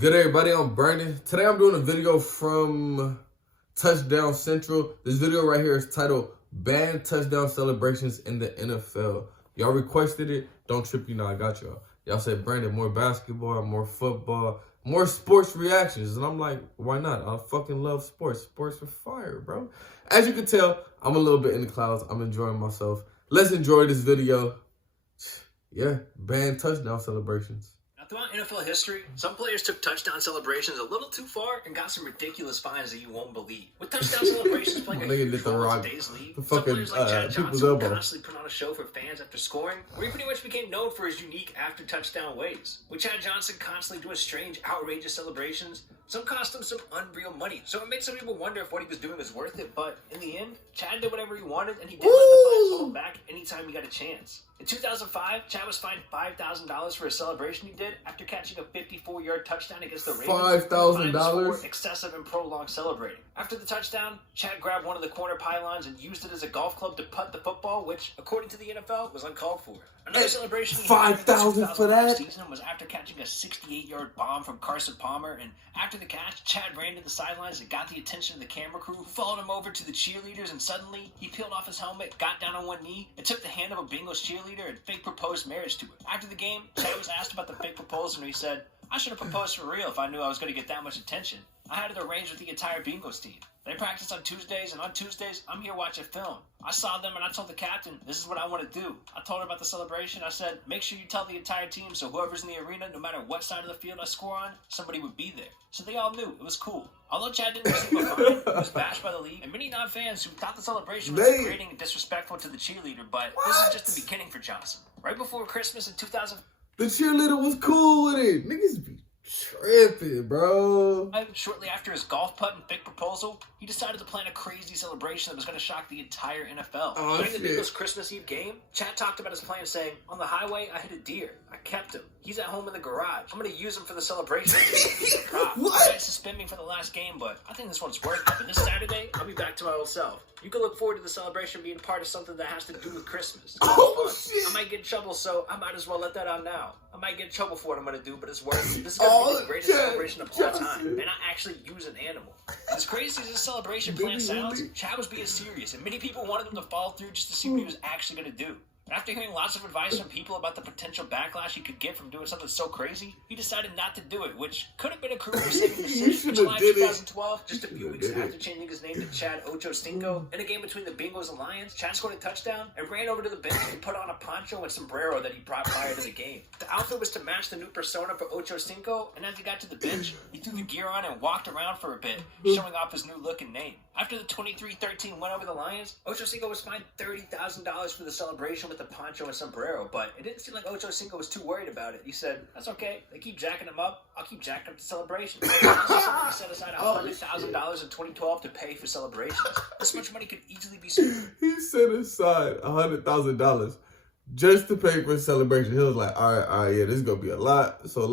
good, everybody? I'm Brandon. Today I'm doing a video from Touchdown Central. This video right here is titled Ban Touchdown Celebrations in the NFL. Y'all requested it. Don't trip, you know I got y'all. Y'all said, Brandon, more basketball, more football, more sports reactions. And I'm like, why not? I fucking love sports. Sports are fire, bro. As you can tell, I'm a little bit in the clouds. I'm enjoying myself. Let's enjoy this video. Yeah, ban touchdown celebrations. Throughout NFL history, some players took touchdown celebrations a little too far and got some ridiculous fines that you won't believe. With touchdown celebrations playing a huge role in today's league, some players like Chad Johnson would constantly put on a show for fans after scoring, where he pretty much became known for his unique after-touchdown ways. With Chad Johnson constantly doing strange, outrageous celebrations, some cost him some unreal money, so it made some people wonder if what he was doing was worth it, but in the end, Chad did whatever he wanted, and he did let the fines pull him back anytime he got a chance. In 2005, Chad was fined $5,000 for a celebration he did after catching a 54-yard touchdown against the Ravens. $5,000? For excessive and prolonged celebrating. After the touchdown, Chad grabbed one of the corner pylons and used it as a golf club to putt the football, which, according to the NFL, was uncalled for. Another celebration he had in the 2005 season was after catching a 68-yard bomb from Carson Palmer, and after the catch, Chad ran to the sidelines and got the attention of the camera crew, who followed him over to the cheerleaders, and suddenly, he peeled off his helmet, got down on one knee, and took the hand of a Bengals cheerleader and fake proposed marriage to her. After the game, Chad was asked about the fake proposal, and he said, "I should have proposed for real if I knew I was going to get that much attention. I had it arranged with the entire Bengals team. They practice on Tuesdays, and on Tuesdays, I'm here watching film. I saw them, and I told the captain, this is what I want to do. I told her about the celebration. I said, make sure you tell the entire team so whoever's in the arena, no matter what side of the field I score on, somebody would be there." So they all knew. It was cool. Although Chad didn't receive a fine, he was bashed by the league, and many non-fans who thought the celebration was degrading and disrespectful to the cheerleader, but this is just the beginning for Johnson. Right before Christmas in 2000... The cheerleader was cool with it. Niggas be tripping, bro. Shortly after his golf putt and fake proposal, he decided to plan a crazy celebration that was going to shock the entire NFL. During the Bengals Christmas Eve game, Chad talked about his plan, saying, "On the highway, I hit a deer. I kept him. He's at home in the garage. I'm going to use him for the celebration." What? He tried to suspend me for the last game, but I think this one's worth it. But this Saturday, I'll be back to my old self. You can look forward to the celebration being part of something that has to do with Christmas. Oh, shit. I might get in trouble, so I might as well let that out now. I might get in trouble for what I'm going to do, but it's worth it. This is going to be the greatest celebration of all time, and I actually use an animal. As crazy as this celebration plan sounds, Chad was being serious, and many people wanted him to follow through just to see what he was actually going to do. After hearing lots of advice from people about the potential backlash he could get from doing something so crazy, he decided not to do it, which could have been a career-saving decision. In July 2012, just a few weeks after changing his name to Chad Ochocinco, in a game between the Bengals and Lions, Chad scored a touchdown and ran over to the bench and put on a poncho and sombrero that he brought prior to the game. The outfit was to match the new persona for Ochocinco, and as he got to the bench, he threw the gear on and walked around for a bit, showing off his new look and name. After the 23-13 win over the Lions, Ochocinco was fined $30,000 for the celebration with the poncho and sombrero, but it didn't seem like Ochocinco was too worried about it. He said, "That's okay. They keep jacking him up. I'll keep jacking up the celebration." He set aside $100,000 in 2012 to pay for celebrations. This much money could easily be spent. He set aside $100,000 just to pay for a celebration. He was like, all right, yeah, this is going to be a lot, so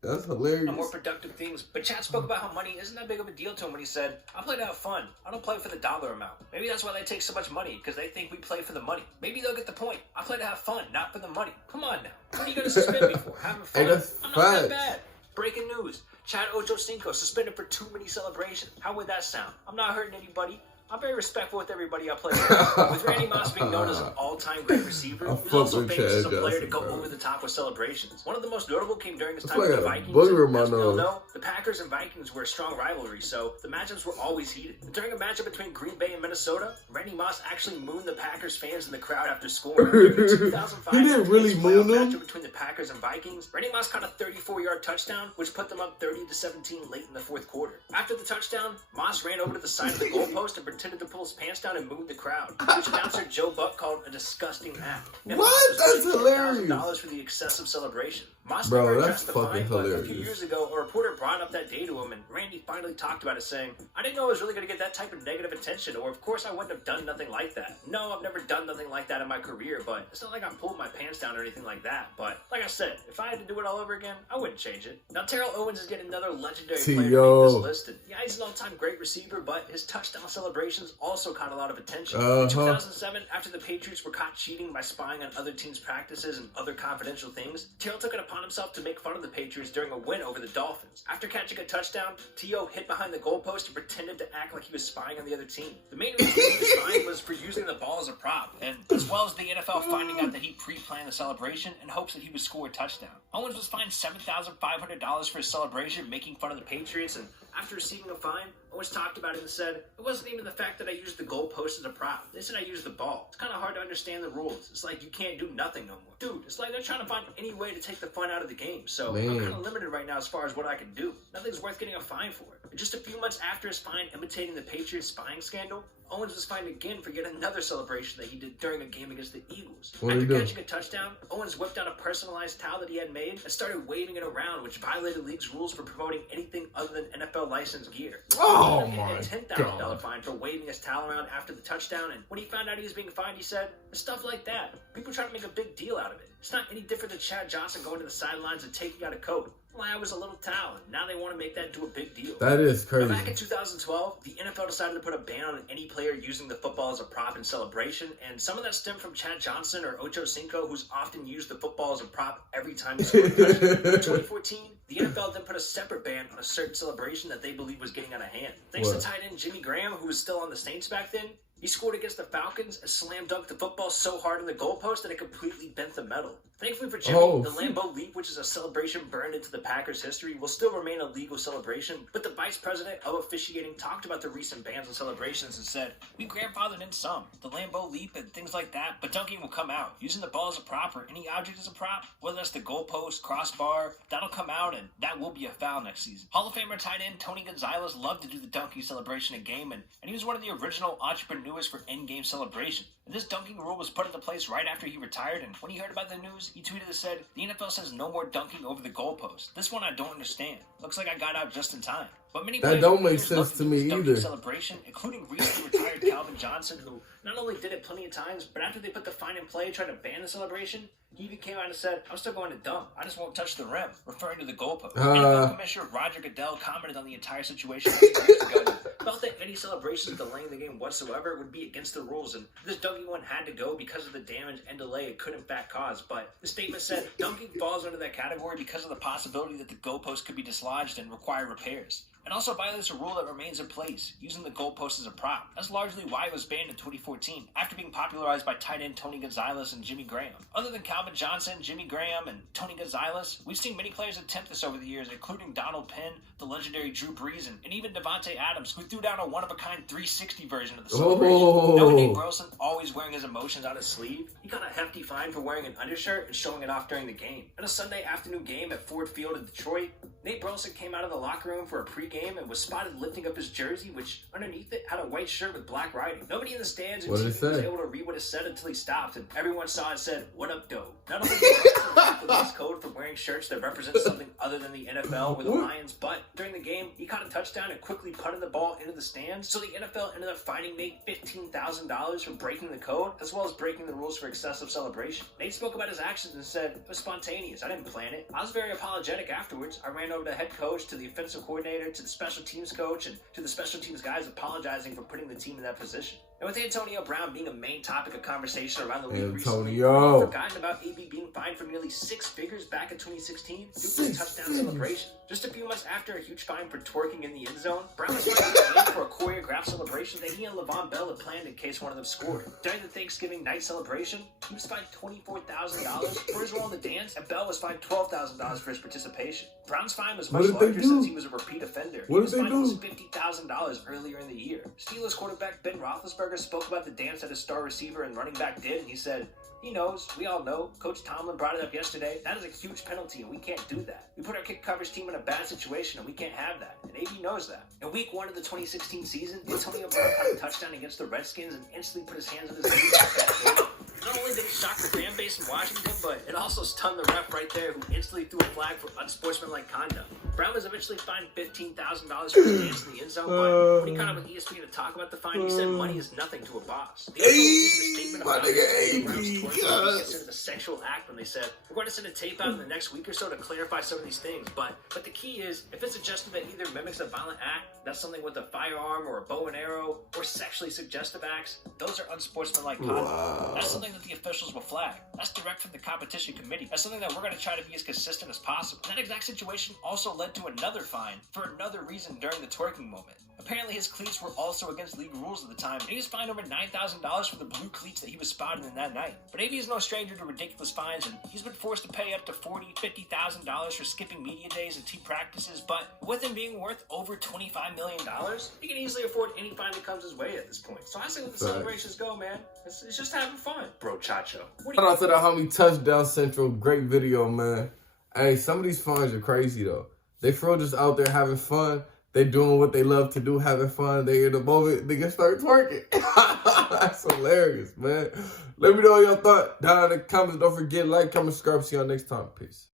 that's hilarious. More productive things. But Chad spoke about how money isn't that big of a deal to him when he said, "I play to have fun. I don't play for the dollar amount." Maybe that's why they take so much money, because they think we play for the money. Maybe they'll get the point. I play to have fun, not for the money. Come on now. What are you going to suspend me for? Having fun? Hey, that's I'm not that bad. Breaking news. Chad Ochocinco suspended for too many celebrations. How would that sound? I'm not hurting anybody. I'm very respectful with everybody I play with. With Randy Moss being known as an all-time great receiver, he was also famous as a player to go over the top with celebrations. One of the most notable came during his time with the Vikings. As we all know, the Packers and Vikings were a strong rivalry, so the matchups were always heated. During a matchup between Green Bay and Minnesota, Randy Moss actually mooned the Packers fans in the crowd after scoring. During 2005, he didn't really moon them. Matchup between the Packers and Vikings, Randy Moss caught a 34-yard touchdown, which put them up 30-17 late in the fourth quarter. After the touchdown, Moss ran over to the side of the goalpost and pretended to pull his pants down and moved the crowd, which announcer Joe Buck called a disgusting act. What? That's hilarious. $10,000 for the excessive celebration. Moss Bro, never that's addressed the fucking fine, but hilarious. a few years ago, a reporter brought up that day to him, and Randy finally talked about it, saying, "I didn't know I was really going to get that type of negative attention, or of course I wouldn't have done nothing like that. No, I've never done nothing like that in my career, but it's not like I'm pulling my pants down or anything like that. But like I said, if I had to do it all over again, I wouldn't change it." Now, Terrell Owens is yet another legendary player to make this list. And yeah, he's an all-time great receiver, but his touchdown celebration celebrations also caught a lot of attention. In 2007, after the Patriots were caught cheating by spying on other teams' practices and other confidential things, Terrell took it upon himself to make fun of the Patriots during a win over the Dolphins. After catching a touchdown, T.O. hid behind the goalpost and pretended to act like he was spying on the other team. The main reason he was spying was for using the ball as a prop, and as well as the NFL finding out that he pre-planned the celebration in hopes that he would score a touchdown. Owens was fined $7,500 for his celebration, making fun of the Patriots, and after receiving a fine, Owens talked about it and said, "It wasn't even the fact that I used the goalpost as a prop. They said I used the ball. It's kind of hard to understand the rules. It's like you can't do nothing no more. Dude, it's like they're trying to find any way to take the fun out of the game. So I'm kind of limited right now as far as what I can do. Nothing's worth getting a fine for it." And just a few months after his fine imitating the Patriots spying scandal, Owens was fined again for yet another celebration that he did during a game against the Eagles. After catching a touchdown, Owens whipped out a personalized towel that he had made and started waving it around, which violated the league's rules for promoting anything other than NFL licensed gear. Oh my a $10,000 fine for waving his towel around after the touchdown, and when he found out he was being fined, he said, "Stuff like that. People try to make a big deal out of it. It's not any different than Chad Johnson going to the sidelines and taking out a coat. Well, I was a little towel, and now they want to make that into a big deal." That is crazy. Now, back in 2012, the NFL decided to put a ban on any player using the football as a prop in celebration, and some of that stemmed from Chad Johnson or Ocho Cinco, who's often used the football as a prop every time he scored a touchdown. In 2014, the NFL then put a separate ban on a certain celebration that they believed was getting out of hand. Thanks to tight end Jimmy Graham, who was still on the Saints back then, he scored against the Falcons and slam dunked the football so hard on the goalpost that it completely bent the metal. Thankfully for Jimmy, the Lambeau Leap, which is a celebration burned into the Packers' history, will still remain a legal celebration, but the vice president of officiating talked about the recent bans on celebrations and said, "We grandfathered in some, the Lambeau Leap and things like that, but dunking will come out. Using the ball as a prop or any object as a prop, whether that's the goalpost, crossbar, that'll come out, and that will be a foul next season." Hall of Famer tight end Tony Gonzalez loved to do the dunking celebration in game, and he was one of the original entrepreneurs for in-game celebration. And this dunking rule was put into place right after he retired, and when he heard about the news, he tweeted and said, "The NFL says no more dunking over the goalpost. This one I don't understand. Looks like I got out just in time." But many that don't make sense to me either. Celebration, including recently retired Calvin Johnson, who not only did it plenty of times, but after they put the fine in play and tried to ban the celebration, he even came out and said, "I'm still going to dunk. I just won't touch the rim," referring to the goalpost. NFL Commissioner Roger Goodell commented on the entire situation a few years ago and felt that any celebrations delaying the game whatsoever would be against the rules, and this dunking one had to go because of the damage and delay it could in fact cause. But the statement said dunking falls under that category because of the possibility that the goalpost could be dislodged and require repairs. It also violates a rule that remains in place, using the goalpost as a prop. That's largely why it was banned in 2014, after being popularized by tight end Tony Gonzalez and Jimmy Graham. Other than Calvin Johnson, Jimmy Graham, and Tony Gonzalez, we've seen many players attempt this over the years, including Donald Penn, the legendary Drew Brees, and even Devontae Adams, who threw down a one-of-a-kind 360 version of the celebration. Now, with Nate Burleson always wearing his emotions on his sleeve, he got a hefty fine for wearing an undershirt and showing it off during the game. In a Sunday afternoon game at Ford Field in Detroit, Nate Burleson came out of the locker room for a pregame and was spotted lifting up his jersey, which underneath it had a white shirt with black writing. Nobody in the stands or was able to read what it said until he stopped, and everyone saw it said, "What up, doe?" Not only did the police code for wearing shirts that represent something other than the NFL or the Lions, but during the game, he caught a touchdown and quickly punted the ball into the stands, so the NFL ended up fining Nate $15,000 for breaking the code, as well as breaking the rules for excessive celebration. Nate spoke about his actions and said, "It was spontaneous. I didn't plan it. I was very apologetic afterwards. I ran over to the head coach, to the offensive coordinator, to the special teams coach, and to the special teams guys apologizing for putting the team in that position." And with Antonio Brown being a main topic of conversation around the league recently, we've forgotten about AB being fined for nearly 6 figures back in 2016 due to a touchdown celebration. Just a few months after a huge fine for twerking in the end zone, Brown was fined for a choreographed celebration that he and LeVon Bell had planned in case one of them scored. During the Thanksgiving night celebration, he was fined $24,000 for his role in the dance, and Bell was fined $12,000 for his participation. Brown's fine was much larger since he was a repeat offender. He was fined almost $50,000 earlier in the year. Steelers quarterback Ben Roethlisberger spoke about the dance that his star receiver and running back did, and he said, "He knows. We all know. Coach Tomlin brought it up yesterday. That is a huge penalty, and we can't do that. We put our kick coverage team in a bad situation, and we can't have that. And AB knows that." In week 1 of the 2016 season, Antonio Brown caught a touchdown against the Redskins and instantly put his hands on his knees. Not only did it shock the fan base in Washington, but it also stunned the ref right there, who instantly threw a flag for unsportsmanlike conduct. Brown was eventually fined $15,000 for his dance in the end zone, but when he caught up with ESPN to talk about the fine, he said money is nothing to a boss. The NFL released a statement about Brown's twerking considered a sexual act when they said, we're going to send a tape out in the next week or so to clarify some of these things, but the key is, if it's a gesture that either mimics a violent act, that's something with a firearm or a bow and arrow, or sexually suggestive acts, those are unsportsmanlike conduct. Wow. That's something that the officials will flag. That's direct from the competition committee. That's something that we're going to try to be as consistent as possible. That exact situation also led to another fine for another reason during the twerking moment. Apparently his cleats were also against league rules at the time, and he was fined over $9,000 for the blue cleats that he was spotted in that night. But AV is no stranger to ridiculous fines, and he's been forced to pay up to $40,000, $50,000 for skipping media days and team practices, but with him being worth over $25 million, he can easily afford any fine that comes his way at this point. So I say let the celebrations go, man. It's just having fun. Bro, Chacho. Shout out to the homie Touchdown Central. Great video, man. Hey, some of these fines are crazy, though. They for real just out there having fun. They doing what they love to do, having fun. They in the moment, they can start twerking. That's hilarious, man. Let me know your thought down in the comments. Don't forget, like, comment, subscribe. See y'all next time. Peace.